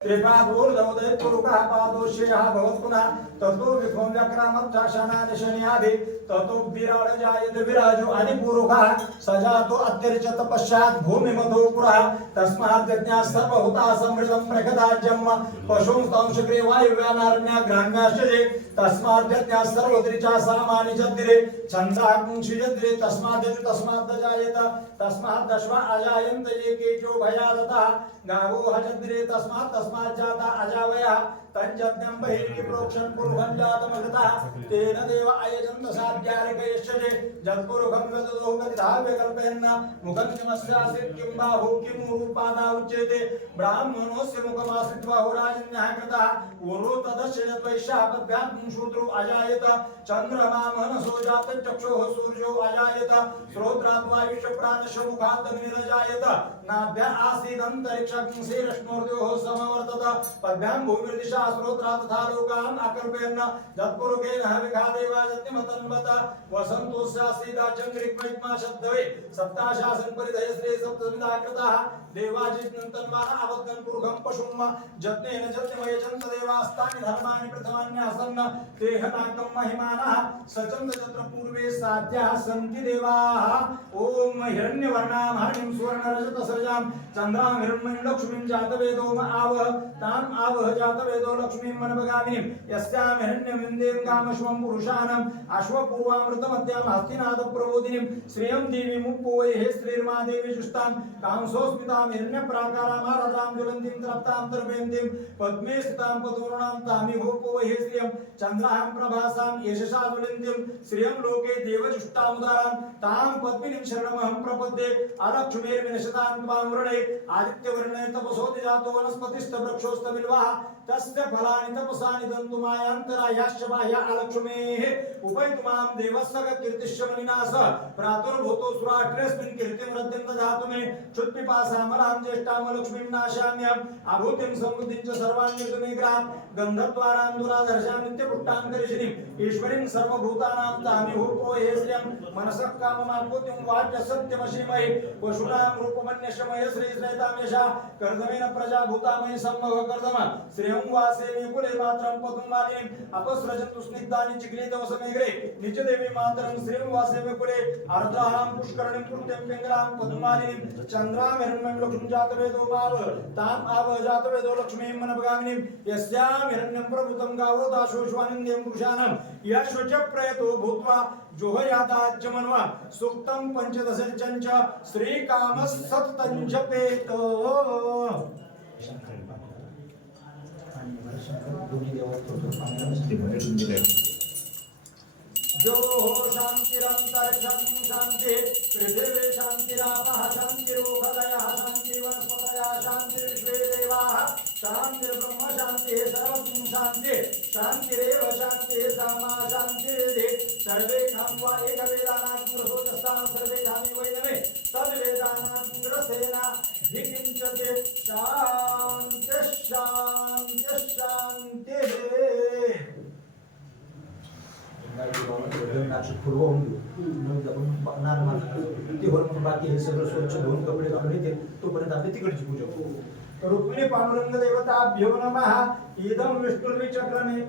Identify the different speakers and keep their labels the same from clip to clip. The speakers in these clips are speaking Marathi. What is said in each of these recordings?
Speaker 1: पुरुकः ततो ततो विराड विराजो भूमिमतो पुरः तस्मात् यज्ञाः सर्वभूताः समृतं प्रकदाज्यम् पशुंस्तांशक्रिय वायुव्यानारण्या ग्राम्याश्चये तस्मात् यज्ञाः सामानि चद्दिरे तस्मात् तस्मात् जायत तस्मात् दश्वा अजायन्त ये केचो भयादतः गावो हजद्रे तस्मात् तस्मात् जाता अजावया। तञ्जज्ञं बहिर्हि प्रोक्षन् पुरुषं तेन देव अयजन्त साध्यारिकयश्चते जत्पुरुषं गतदोः गतिधा विकल्पयन् मुखं किमस्यासीत् किं बाहु किं रूपादा उच्यते। ब्राह्मणोऽस्य मुखमासीत् बाहुराजन्यः कृतः उरो तदस्य यद्वैश्यः यद्वैशापद्भ्यां शूद्रो अजायत। चन्द्रमा मनसो जातचक्षुः सूर्यो अजायत। श्रोत्राद्वायुष्य मुखात् निरजायत नाभ्य आसीदन्तरिक्षं शीरश्नोर्द्योः समवर्तत। पद्भ्यां भूमिर्दिशा श्रोत्रा तथा लोकान् तत्पुरुषेण वसन्तोस्यासीदा चन्द्रिक्मैक्मा शब्दवे सप्ताशासन् परिधय श्री कृताः। अवद्गन् पुरुषं जत्नेन जत्नमय धर्माणि महिमानः सचन्द तत्र पूर्वे साध्याः सन्ति देवाः। ॐ हिरण्यवर्णां हरिं सुवर्णरजतसृजां चन्द्रां हिरण्मयं लक्ष्मीं जातवेदो आवह। ताम् आवह जातवेदो लक्ष्मीं मनभगामिनीं यस्यां हिरण्यविन्दें कामश्वं पुरुषाणम् अश्वपूर्वामृतमद्यां हस्तिनाथप्रबोधिनीं श्रियं देवीं मुप्पोयेः श्रीर्मादेवी जुष्टां कांसोस्मितां हिरण्यप्राकारामारतां ज्वलन्तीं तप्तां तर्पयन्तीं पद्मे स्थितां पदूर्णां तामिहोपोयेः श्रियं चन्द्रां प्रभासां यशसा ज्वलन्तीं श्रियं लोके देवजुष्टामुदारां तां पद्मिनीं शरणमहं प्रपद्ये अलक्ष्मीर्विनशतां त्वां वृणे आदित्यवर्णे तपसोति जातो वनस्पतिस्तवृक्षोस्तमिल्वाः तस्य फलानि तपसानि दन्तुमायान्तरायाश्च बाह्या अलक्ष्मेः। उपैतुमां देवस्य कीर्तिश्च मनिनास प्रातुर्भूतो सुराष्ट्रेऽस्मिन् कीर्तिं रद्दिं ददातु मे। क्षुत्पिपासामलां ज्येष्ठां लक्ष्मीं नाशाम्यम् आभूतिं समृद्धिं च सर्वाण्यतु मे ग्राम गन्धद्वारान्दुरादर्शां नित्यपुष्टां करिशिनीम् ईश्वरीं सर्वभूतानां तामिहूपो हे श्रियं मनसः काममापूतिं वाच्य सत्यमशीमहि। पशूनां रूपमन्यशमय श्रीश्रेतामेषा कर्दमेन प्रजा भूतामयि कर्दम श्रियं वा कुले मात्रं पतुम्बालिनीम् अपस्रजन्तु स्निग्धानि चिक्रीतवसमेघ्रे निजदेवी मातरं श्रियं वासेमि कुले. अर्द्राहां पुष्करणीं कृत्यं पिङ्गलां पतुम्बालिनीं चन्द्रां हिरण्यं लक्ष्मीं जातवेदो माव ताम् आव जातवेदो लक्ष्मीं मनभगामिनीं. यस्यां हिरण्यं प्रभुतं गावो दाशोश्वानिन्द्यं पुरुषाणं यश्वच प्रयतो भूत्वा जोहयादाज्यमन्वा सूक्तं पञ्चदशञ्च श्रीकामः सततं जपेत जो शान्तिरन्तरिक्षं शान्ति पृथिवी शान्तिरापः शान्तिरोषधयः शान्तिवनस्पतयः शान्तिर्विश्वे देवाः शान्तिर्ब्रह्म शान्तिः सर्वं शान्ति शान्तिरेव शान्तिः सामा शान्तिरिति सर्वे खाम्वा एकवेदानां ग्रहोदस्तां सर्वे
Speaker 2: पूर्व होऊन देऊ मग आपण बघणार मात्र ते होत मग बाकी हे सगळं स्वच्छ धुवून कपडे काढून येते. तोपर्यंत आपली तिकडची पूजा करू
Speaker 1: रुक्मिणी पांडुरंग देवताभ्यो नमः इदं विष्णुर्वि चक्रमे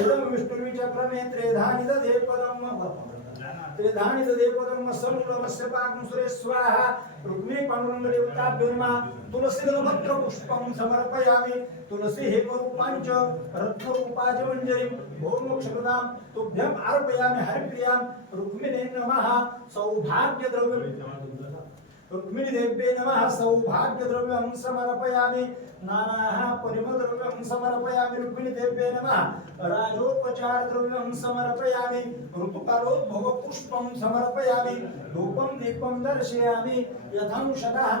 Speaker 1: इदं विष्णुर्वि चक्रमे त्रेधानि दधे पदम् त्रेधानि दधे पदम् पाकं सुरे स्वाहा रुक्मिणी पांडुरंग देवताभ्यो नमः तुलसी दलभद्र पुष्पं समर्पयामि। तुलसी हे रूपांच रत्नरूपाज मंजरी भोम मोक्षप्रदां तुभ्यम् अर्पयामि हरिप्रियां रुक्मिणे नमः। सौभाग्य द्रव्य रुक्मिणी देव्ये नमः सौभाग्य द्रव्यं समर्पयामि नानाः परिमद्रव्यं समर्पयामि रुक्मिणी देव्ये नमः राजोपचार समर्पयामि ऋतुकालोद्भव पुष्पं समर्पयामि धूपं दीपं दर्शयामि यथंशतः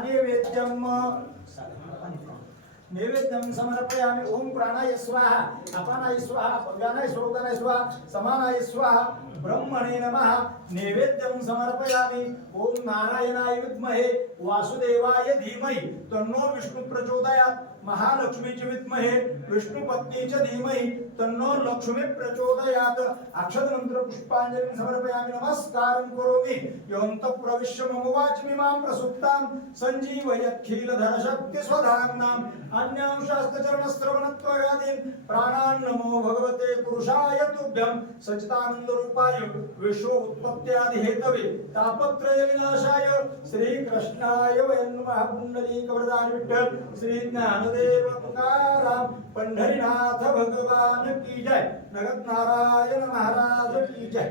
Speaker 1: नैवेद्यम नैवेद्यं समर्पयामि। ओम प्राणाय स्वाहा अपानाय स्वाहा अव्यानाय स्वरूपानाय स्वाहा समानाय स्वाहा ब्रह्मणे नमः। नैवेद्यं समर्पयामि। ओम नारायणाय विद्महे वासुदेवाय धीमहि तन्नो विष्णु प्रचोदयात् महालक्ष्मीची विद्महे विष्णू पत्नीच्या धीमहि तन्नो लक्ष्मी प्रचोदयात। अक्षत मंत्र पुष्पांजली समर्पयामि नमस्कारं करोमि। योऽन्त प्रविश्य मम वाचमिमां प्रसुप्तां सञ्जीवयखिल धनशक्ति स्वधाम्नाम् अन्यां शास्त्रचरणश्रवणत्वगादीन् प्राणान् नमो भगवते पुरुषाय तुभ्यं। सच्चिदानन्द रूपाय विश्व उत्पत्त्यादि हेतवे तापत्रय विनाशाय श्रीकृष्णाय वयं नमः। पुण्डलीकवरदान विठ्ठल श्री ज्ञानदेव तुकाराम पंढरीनाथ भगवान की जय. नगत नारायण महाराज की जय.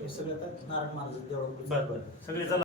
Speaker 2: हे सगळं नारायण महाराज देवळात
Speaker 3: बर बर. सगळे